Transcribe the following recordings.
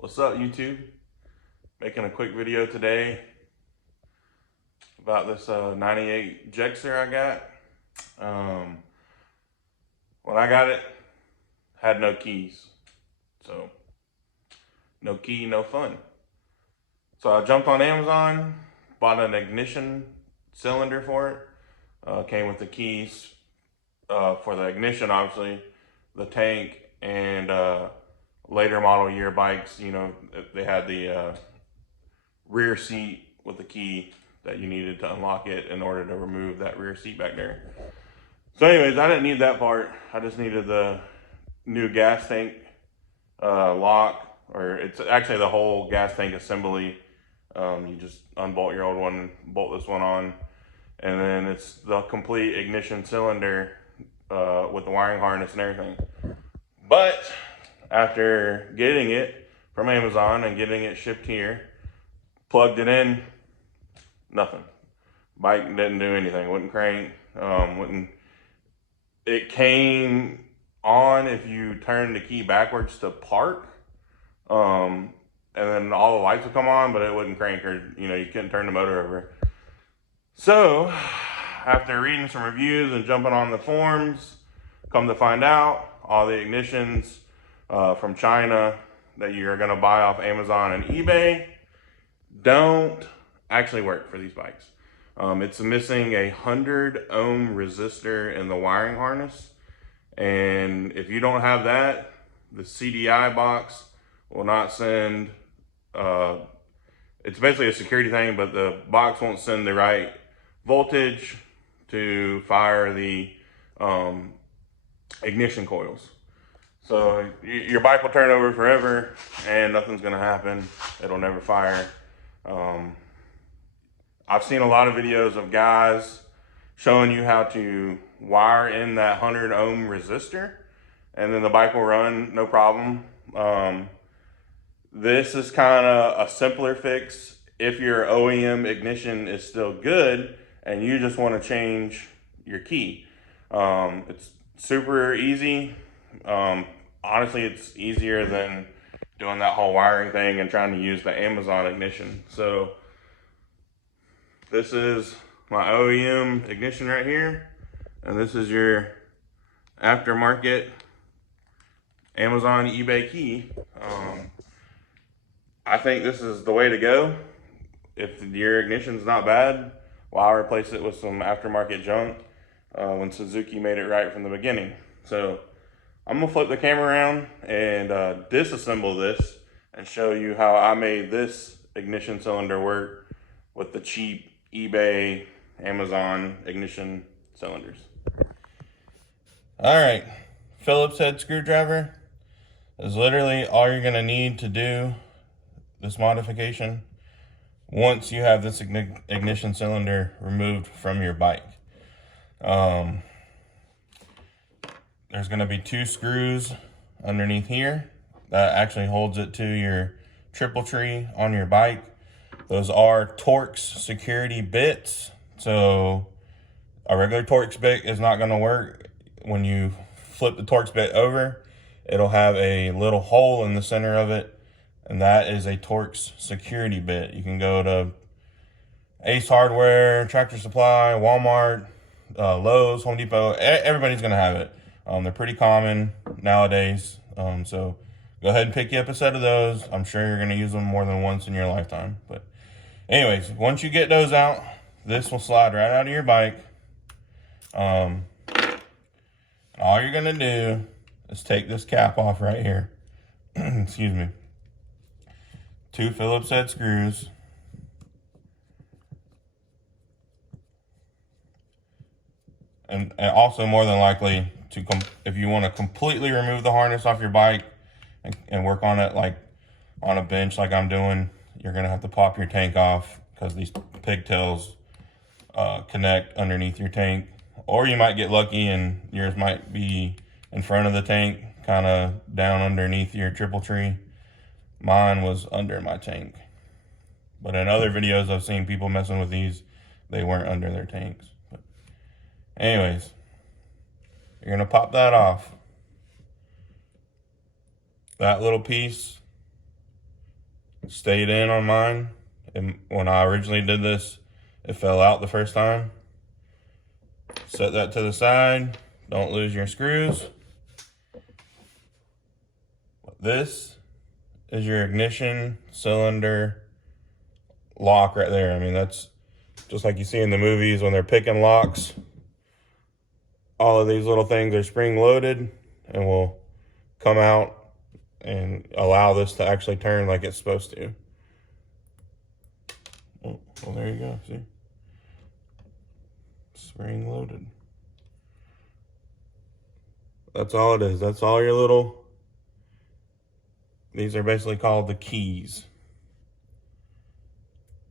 What's up, YouTube? Making a quick video today about this 98 GSXR I got. When I got it, had no keys. So, no key, no fun. So I jumped on Amazon, bought an ignition cylinder for it. Came with the keys for the ignition, obviously, the tank, and later model year bikes, you know, they had the rear seat with the key that you needed to unlock it in order to remove that rear seat back there. So anyways, I didn't need that part. I just needed the new gas tank lock, or it's actually the whole gas tank assembly. You just unbolt your old one, bolt this one on, and then it's the complete ignition cylinder with the wiring harness and everything. But after getting it from Amazon and getting it shipped here, plugged it in, nothing. Bike didn't do anything, wouldn't crank, wouldn't. It came on if you turn the key backwards to park, and then all the lights would come on, but it wouldn't crank, or you couldn't turn the motor over. So after reading some reviews and jumping on the forums, come to find out all the ignitions from China that you're gonna buy off Amazon and eBay don't actually work for these bikes. It's missing a 100 ohm resistor in the wiring harness. And if you don't have that, the CDI box will not send, it's basically a security thing, but the box won't send the right voltage to fire the ignition coils. So your bike will turn over forever and nothing's gonna happen. It'll never fire. I've seen a lot of videos of guys showing you how to wire in that 100 ohm resistor, and then the bike will run no problem. This is kind of a simpler fix if your OEM ignition is still good and you just want to change your key. It's super easy. Honestly, it's easier than doing that whole wiring thing and trying to use the Amazon ignition. So this is my OEM ignition right here, and this is your aftermarket Amazon eBay key. I think this is the way to go. If your ignition's not bad, well, I'll replace it with some aftermarket junk when Suzuki made it right from the beginning. So I'm gonna flip the camera around and disassemble this and show you how I made this ignition cylinder work with the cheap eBay, Amazon ignition cylinders. All right, Phillips head screwdriver is literally all you're gonna need to do this modification once you have this ignition cylinder removed from your bike. There's gonna be 2 screws underneath here that actually holds it to your triple tree on your bike. Those are Torx security bits. So a regular Torx bit is not gonna work. When you flip the Torx bit over, it'll have a little hole in the center of it, and that is a Torx security bit. You can go to Ace Hardware, Tractor Supply, Walmart, Lowe's, Home Depot. Everybody's gonna have it. They're pretty common nowadays. So go ahead and pick you up a set of those. I'm sure you're gonna use them more than once in your lifetime. But anyways, once you get those out, this will slide right out of your bike. All you're gonna do is take this cap off right here. Excuse me. 2 Phillips head screws. And also, more than likely, if you want to completely remove the harness off your bike and work on it like on a bench like I'm doing, you're gonna have to pop your tank off because these pigtails connect underneath your tank. Or you might get lucky and yours might be in front of the tank, kind of down underneath your triple tree. Mine was under my tank. But in other videos I've seen people messing with these, they weren't under their tanks. But anyways, you're gonna pop that off. That little piece stayed in on mine. And when I originally did this, it fell out the first time. Set that to the side. Don't lose your screws. This is your ignition cylinder lock right there. I mean, that's just like you see in the movies when they're picking locks. All of these little things are spring loaded and will come out and allow this to actually turn like it's supposed to. Oh, well, there you go, see? Spring loaded. That's all it is. That's all your little, these are basically called the keys.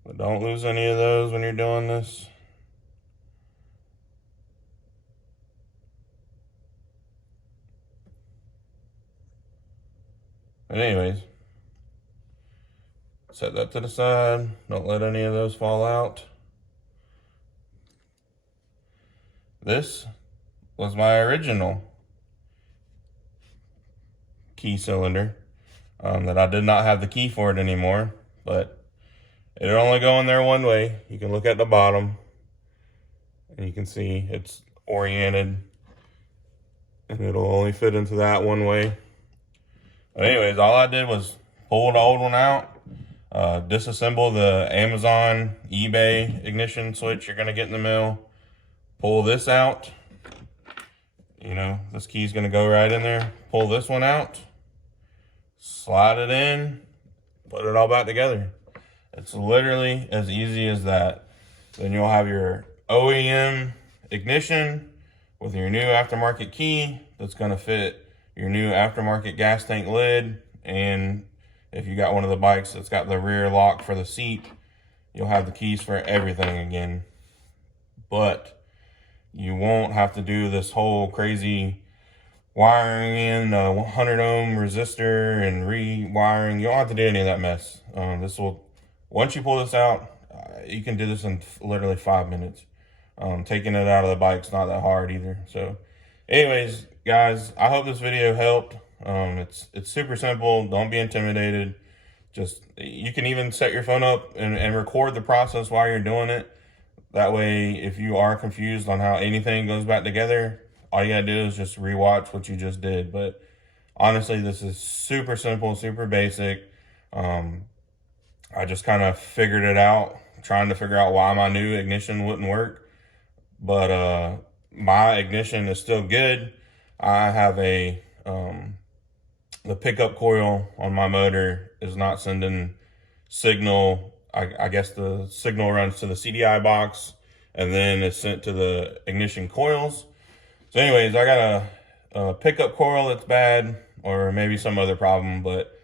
But don't lose any of those when you're doing this. But anyways, set that to the side. Don't let any of those fall out. This was my original key cylinder that I did not have the key for it anymore, but it'll only go in there one way. You can look at the bottom and you can see it's oriented and it'll only fit into that one way. But anyways, all I did was pull the old one out, disassemble the Amazon, eBay ignition switch you're gonna get in the mail, pull this out. You know, this key's gonna go right in there. Pull this one out, slide it in, put it all back together. It's literally as easy as that. Then you'll have your OEM ignition with your new aftermarket key that's gonna fit your new aftermarket gas tank lid. And if you got one of the bikes that's got the rear lock for the seat, you'll have the keys for everything again. But you won't have to do this whole crazy wiring in a 100 ohm resistor and rewiring. You don't have to do any of that mess. This will, once you pull this out, you can do this in literally 5 minutes. Taking it out of the bike's not that hard either. So anyways, guys, I hope this video helped. It's super simple. Don't be intimidated. Just, you can even set your phone up and record the process while you're doing it. That way, if you are confused on how anything goes back together, all you gotta do is just rewatch what you just did. But honestly, this is super simple, super basic. I just kind of figured it out, trying to figure out why my new ignition wouldn't work. But my ignition is still good. I have the pickup coil on my motor is not sending signal. I guess the signal runs to the CDI box and then it's sent to the ignition coils. So anyways, I got a pickup coil that's bad, or maybe some other problem, but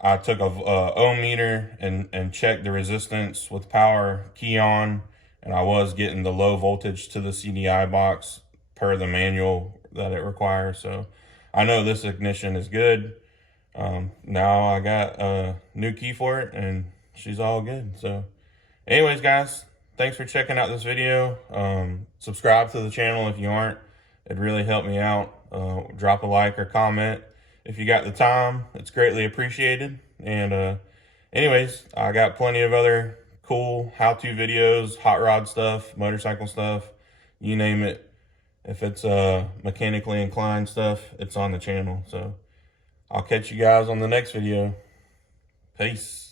I took a ohm meter and checked the resistance with power key on, and I was getting the low voltage to the CDI box per the manual that it requires. So I know this ignition is good. Now I got a new key for it and she's all good. So anyways, guys, thanks for checking out this video. Subscribe to the channel if you aren't. It'd really help me out. Drop a like or comment if you got the time. It's greatly appreciated. And anyways, I got plenty of other cool how-to videos, hot rod stuff, motorcycle stuff, you name it. If it's mechanically inclined stuff, it's on the channel. So I'll catch you guys on the next video. Peace.